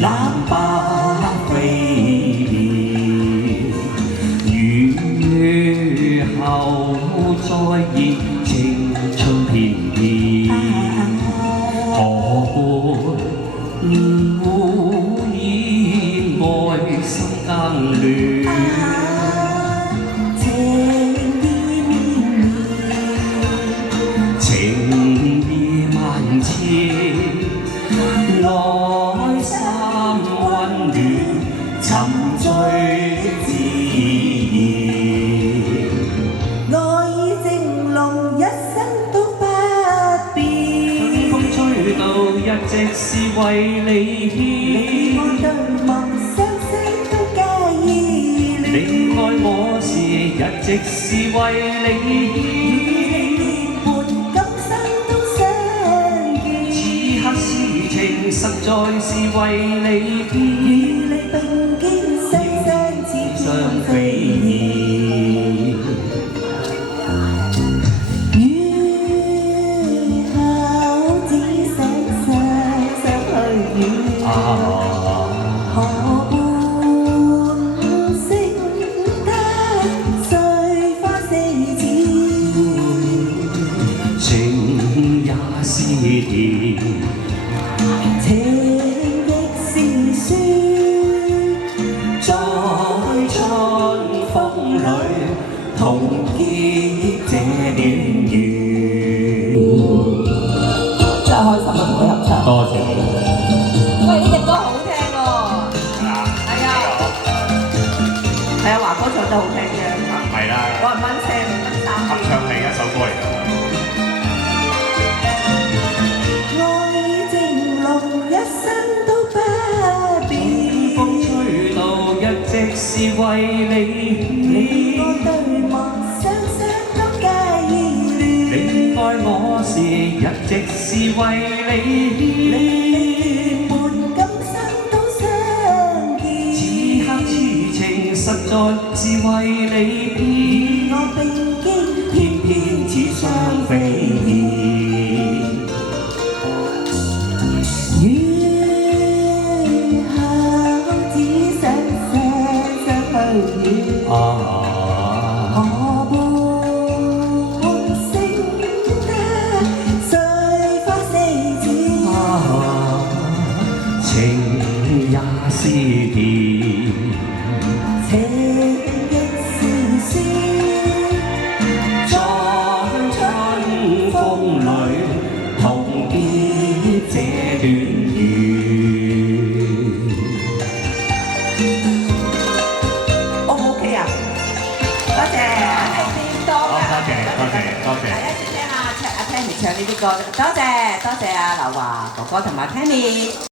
冷不飛滅，雨後再現青春片片，何伴污染愛心更亂。情意萬千，內心溫暖，沉醉自然。愛意正濃，一生都不變。風吹到一直是為你牽。我對望雙星都介意戀。你愛我時，一直是為你牽。實在是為你牽，與你並肩雙雙似天飛燕。雨後只想相去遠，何伴星他碎花四濺，情也是甜。情亦是酸，在春風裏同結這段緣。真係開心啊！同佢合唱。多謝。喂，呢隻歌好聽喎。係啊。係啊，華哥唱得好聽嘅。唔係啦。我係蚊聲3。合唱係一首歌嚟㗎。是為你，你我對望雙雙都介意戀。你愛我時，一直是為你。你伴今生都相見。此刻此情實在是為你編。我並肩偏偏似雙飛燕。何伴星他碎花四濺，情也是甜，情亦是酸，在春風裏同結這段緣。多謝。大家先聽阿 Tammy 唱呢啲歌，多謝阿劉華哥哥同埋 Tammy。